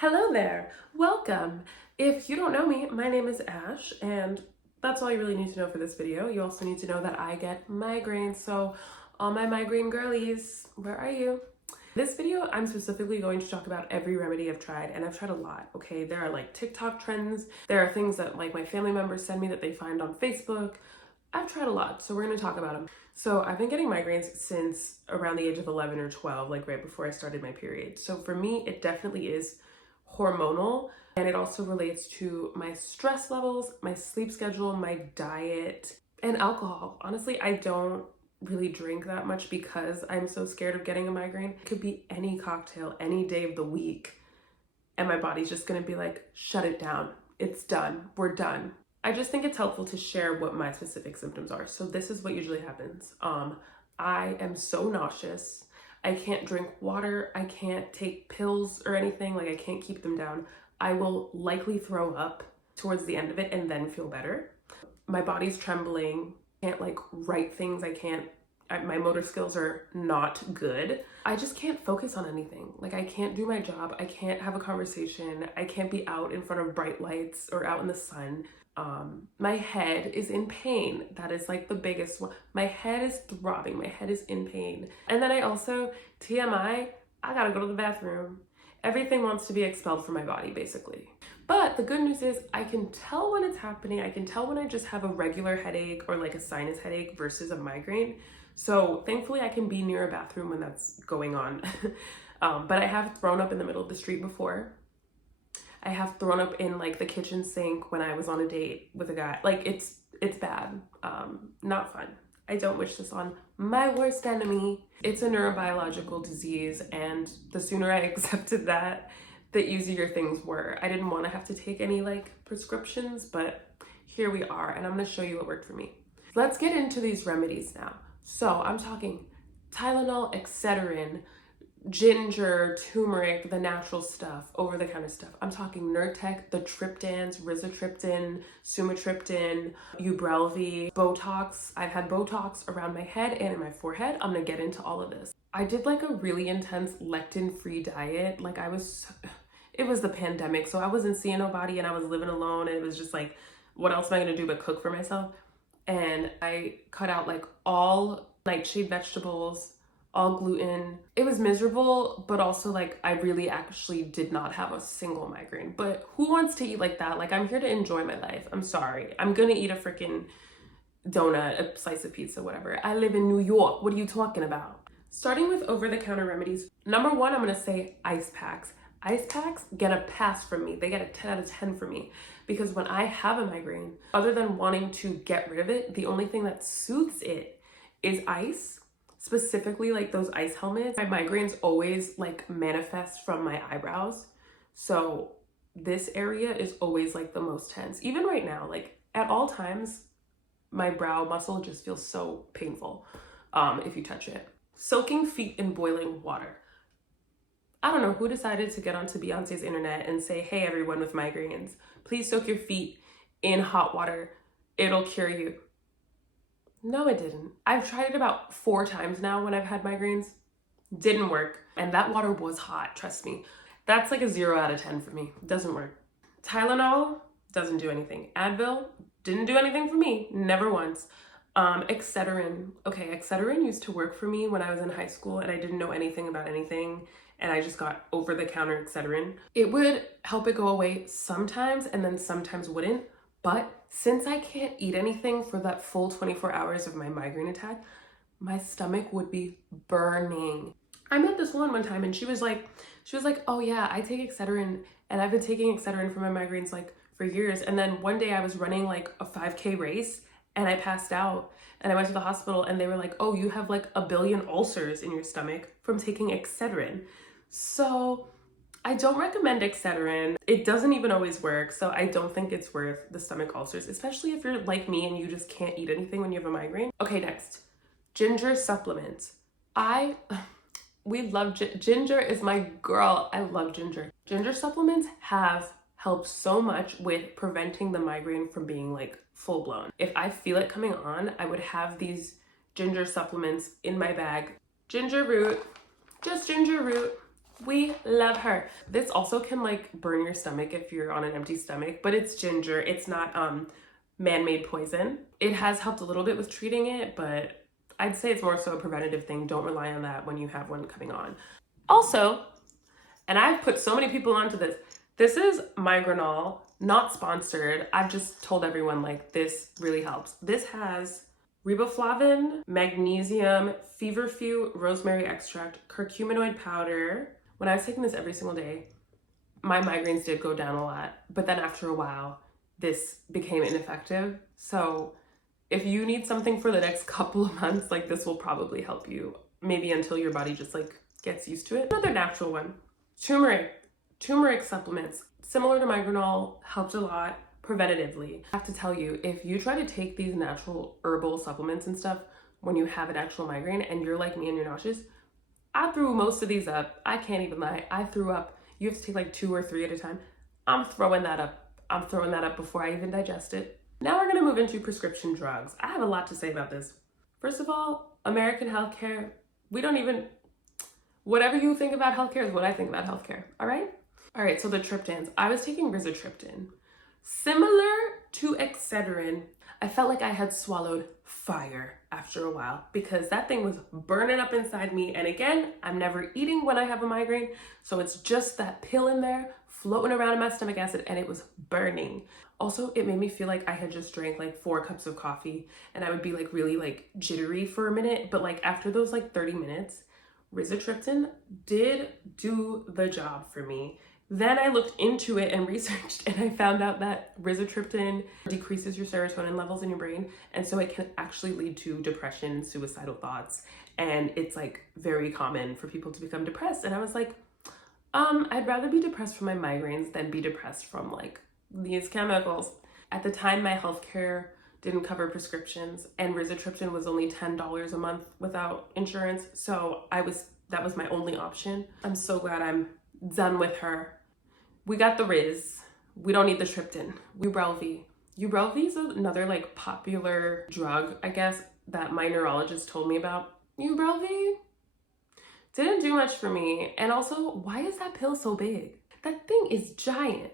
Hello there, welcome. If you don't know me, my name is Ash, and that's all you really need to know for this video. You also need to know that I get migraines, so all my migraine girlies, where are you? This video, I'm specifically going to talk about every remedy I've tried, and I've tried a lot, okay? There are like TikTok trends, there are things that like my family members send me that they find on Facebook. I've tried a lot, so we're gonna talk about them. So I've been getting migraines since around the age of 11 or 12, like right before I started my period. So for me, it definitely is hormonal, and it also relates to my stress levels, my sleep schedule, my diet, and alcohol. Honestly, I don't really drink that much because I'm so scared of getting a migraine. It could be any cocktail, any day of the week, and my body's just gonna be like, shut it down. It's done. We're done. I just think it's helpful to share what my specific symptoms are. So this is what usually happens. I am so nauseous. I can't drink water. I can't take pills or anything. Like I can't keep them down. I will likely throw up towards the end of it and then feel better. My body's trembling. I can't like write things. My motor skills are not good. I just can't focus on anything. Like I can't do my job. I can't have a conversation. I can't be out in front of bright lights or out in the sun. My head is in pain. That is like the biggest one. My head is throbbing. My head is in pain. And then I also, TMI, I gotta go to the bathroom. Everything wants to be expelled from my body, basically. But the good news is I can tell when it's happening. I can tell when I just have a regular headache or like a sinus headache versus a migraine. So thankfully I can be near a bathroom when that's going on. But I have thrown up in the middle of the street before. I have thrown up in like the kitchen sink when I was on a date with a guy. Like it's bad, not fun. I don't wish this on my worst enemy. It's a neurobiological disease, and the sooner I accepted that, the easier things were. I didn't want to have to take any like prescriptions, but here we are, and I'm gonna show you what worked for me. Let's get into these remedies now. So I'm talking Tylenol, Excedrin, ginger, turmeric, the natural stuff, over-the-counter stuff. I'm talking Nurtec, the triptans, rizatriptan, sumatriptan, Ubrelvy, Botox. I've had Botox around my head and in my forehead. I'm gonna get into all of this. I did like a really intense lectin-free diet. Like it was the pandemic, so I wasn't seeing nobody and I was living alone, and it was just like, what else am I gonna do but cook for myself? And I cut out like all nightshade vegetables, all gluten. It was miserable, but also like I really actually did not have a single migraine. But who wants to eat like that? Like I'm here to enjoy my life. I'm sorry. I'm gonna eat a freaking donut, a slice of pizza, whatever. I live in New York. What are you talking about? Starting with over-the-counter remedies. Number one, I'm gonna say ice packs. Ice packs get a pass from me. They get a 10 out of 10 from me, because when I have a migraine, other than wanting to get rid of it, the only thing that soothes it is ice. Specifically like those ice helmets. My migraines always like manifest from my eyebrows. So this area is always like the most tense. Even right now, like at all times, my brow muscle just feels so painful if you touch it. Soaking feet in boiling water. I don't know who decided to get onto Beyonce's internet and say, hey, everyone with migraines, please soak your feet in hot water. It'll cure you. No, it didn't. I've tried it about 4 times now when I've had migraines. Didn't work. And that water was hot, trust me. That's like a 0 out of 10 for me. Doesn't work. Tylenol doesn't do anything. Advil didn't do anything for me. Never once. Excedrin. Okay, Excedrin used to work for me when I was in high school and I didn't know anything about anything. And I just got over-the-counter Excedrin. It would help it go away sometimes and then sometimes wouldn't. But since I can't eat anything for that full 24 hours of my migraine attack, my stomach would be burning. I met this woman one time and she was like, oh yeah, I take Excedrin, and I've been taking Excedrin for my migraines like for years. And then one day I was running like a 5K race and I passed out and I went to the hospital and they were like, oh, you have like 1 billion ulcers in your stomach from taking Excedrin. So I don't recommend Excedrin. It doesn't even always work, so I don't think it's worth the stomach ulcers, especially if you're like me and you just can't eat anything when you have a migraine. Okay, next. Ginger supplements. We love ginger is my girl. I love ginger. Ginger supplements have helped so much with preventing the migraine from being like full blown. If I feel it coming on, I would have these ginger supplements in my bag. Ginger root, just ginger root. We love her. This also can like burn your stomach if you're on an empty stomach, but it's ginger. It's not man-made poison. It has helped a little bit with treating it, but I'd say it's more so a preventative thing. Don't rely on that when you have one coming on. Also, and I've put so many people onto this, this is Migranol, not sponsored. I've just told everyone like this really helps. This has riboflavin, magnesium, feverfew, rosemary extract, curcuminoid powder. When I was taking this every single day, my migraines did go down a lot, but then after a while, this became ineffective. So if you need something for the next couple of months, like this will probably help you, maybe until your body just like gets used to it. Another natural one, turmeric supplements, similar to Migranol, helped a lot preventatively. I have to tell you, if you try to take these natural herbal supplements and stuff when you have an actual migraine and you're like me and you're nauseous, I threw most of these up. I can't even lie. I threw up. You have to take like 2 or 3 at a time. I'm throwing that up. I'm throwing that up before I even digest it. Now we're gonna move into prescription drugs. I have a lot to say about this. First of all, American healthcare, we don't even, whatever you think about healthcare is what I think about healthcare, all right? All right, so the triptans. I was taking rizatriptan. Similar to Excedrin, I felt like I had swallowed fire after a while because that thing was burning up inside me. And again, I'm never eating when I have a migraine, so it's just that pill in there floating around in my stomach acid and it was burning. Also, it made me feel like I had just drank like 4 cups of coffee and I would be like really like jittery for a minute. But like after those like 30 minutes, rizatriptan did do the job for me. Then I looked into it and researched and I found out that rizatriptan decreases your serotonin levels in your brain. And so it can actually lead to depression, suicidal thoughts. And it's like very common for people to become depressed. And I was like, I'd rather be depressed from my migraines than be depressed from like these chemicals. At the time, my healthcare didn't cover prescriptions and rizatriptan was only $10 a month without insurance. So that was my only option. I'm so glad I'm done with her. We got the Riz. We don't need the triptan. Ubrelvy. Ubrelvy is another like popular drug, I guess, that my neurologist told me about. Ubrelvy didn't do much for me. And also, why is that pill so big? That thing is giant.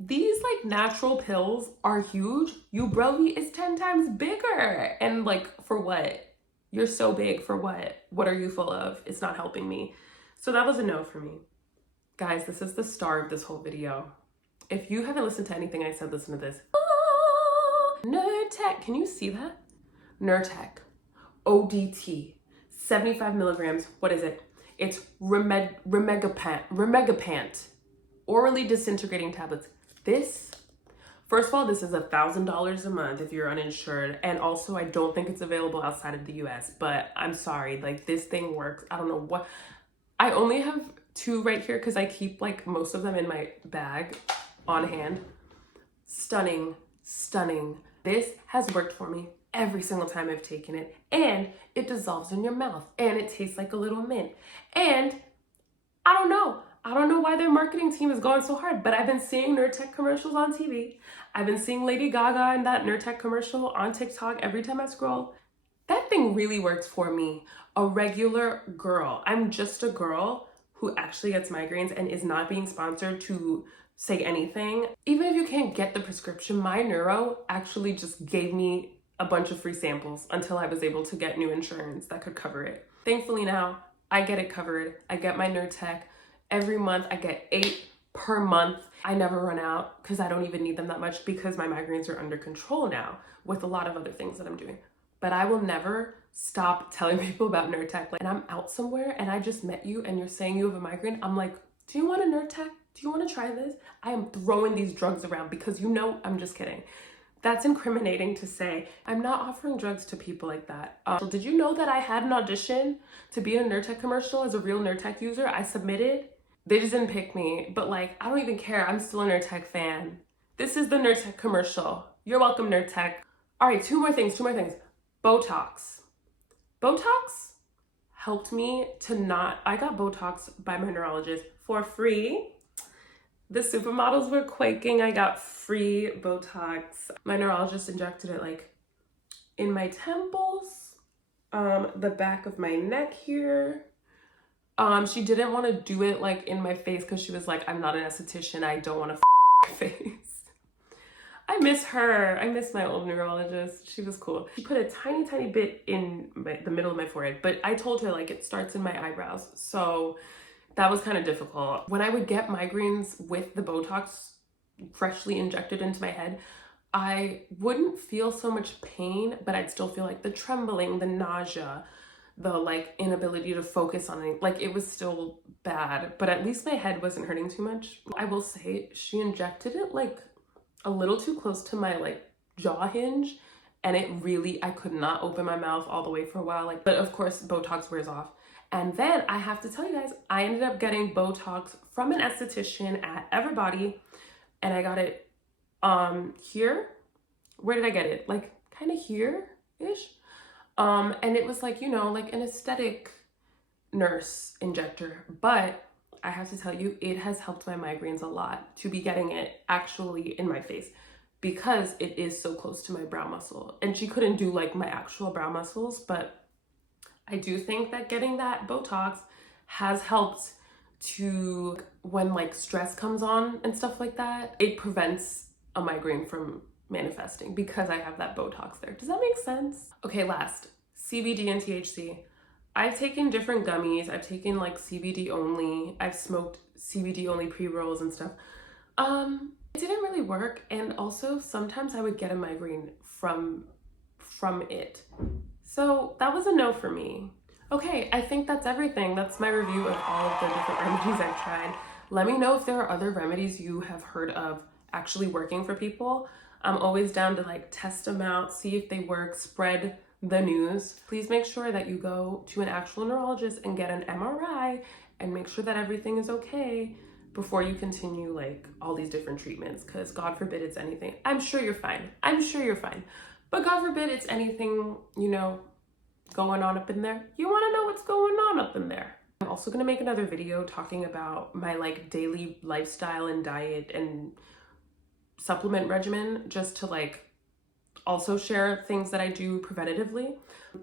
These like natural pills are huge. Ubrelvy is 10 times bigger. And like, for what? You're so big for what? What are you full of? It's not helping me. So that was a no for me. Guys, this is the star of this whole video. If you haven't listened to anything I said, listen to this. Nurtec, can you see that? Nurtec ODT, 75 milligrams. What is it? It's remegapant, orally disintegrating tablets. This, first of all, this is $1,000 a month if you're uninsured. And also, I don't think it's available outside of the US, but I'm sorry, like this thing works. I don't know what, I only have 2 right here because I keep like most of them in my bag on hand. Stunning, stunning. This has worked for me every single time I've taken it, and it dissolves in your mouth and it tastes like a little mint. And I don't know why their marketing team is going so hard, but I've been seeing Nurtec commercials on TV. I've been seeing Lady Gaga in that Nurtec commercial on TikTok every time I scroll. That thing really works for me, a regular girl. I'm just a girl who actually gets migraines and is not being sponsored to say anything. Even if you can't get the prescription, my neuro actually just gave me a bunch of free samples until I was able to get new insurance that could cover it. Thankfully now, I get it covered. I get my Nurtec every month. I get 8 per month. I never run out because I don't even need them that much because my migraines are under control now with a lot of other things that I'm doing. But I will never stop telling people about Nurtec. Like, and I'm out somewhere and I just met you and you're saying you have a migraine. I'm like, do you want a Nurtec? Do you want to try this? I am throwing these drugs around because you know I'm just kidding. That's incriminating to say. I'm not offering drugs to people like that. So did you know that I had an audition to be in a Nurtec commercial as a real Nurtec user? I submitted. They just didn't pick me. But like, I don't even care. I'm still a Nurtec fan. This is the Nurtec commercial. You're welcome, Nurtec. All right, 2 more things. Botox. Botox helped me to not, I got Botox by my neurologist for free. The supermodels were quaking. I got free Botox. My neurologist injected it like in my temples, the back of my neck here, She didn't want to do it like in my face because she was like, I'm not an esthetician, I don't want to your face. I miss her. I miss my old neurologist. She was cool. She put a tiny bit in the middle of my forehead, but I told her like it starts in my eyebrows. So that was kind of difficult. When I would get migraines with the Botox freshly injected into my head, I wouldn't feel so much pain, but I'd still feel like the trembling, the nausea, the like inability to focus on it. Like it was still bad, but at least my head wasn't hurting too much. I will say she injected it like a little too close to my like jaw hinge, and it really, I could not open my mouth all the way for a while. Like, but of course Botox wears off. And then I have to tell you guys, I ended up getting Botox from an esthetician at Everbody, and I got it here. Where did I get it? Like kind of here-ish. And it was like, you know, like an aesthetic nurse injector, but I have to tell you, it has helped my migraines a lot to be getting it actually in my face because it is so close to my brow muscle. And she couldn't do like my actual brow muscles, but I do think that getting that Botox has helped to, when like stress comes on and stuff like that, it prevents a migraine from manifesting because I have that Botox there. Does that make sense? Okay, last, CBD and THC. I've taken different gummies. I've taken like CBD only. I've smoked CBD only pre-rolls and stuff. It didn't really work, and also sometimes I would get a migraine from it. So that was a no for me. Okay, I think that's everything. That's my review of all of the different remedies I've tried. Let me know if there are other remedies you have heard of actually working for people. I'm always down to like test them out, see if they work, spread the news. Please make sure that you go to an actual neurologist and get an MRI and make sure that everything is okay before you continue like all these different treatments, because God forbid it's anything. I'm sure you're fine. I'm sure you're fine. But God forbid it's anything, you know, going on up in there. You want to know what's going on up in there. I'm also going to make another video talking about my like daily lifestyle and diet and supplement regimen, just to like also share things that I do preventatively.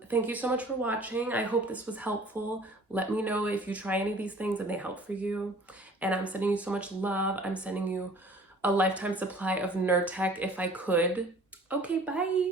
Thank you so much for watching. I hope this was helpful. Let me know if you try any of these things and they help for you. And I'm sending you so much love. I'm sending you a lifetime supply of Nurtec if I could. Okay, bye.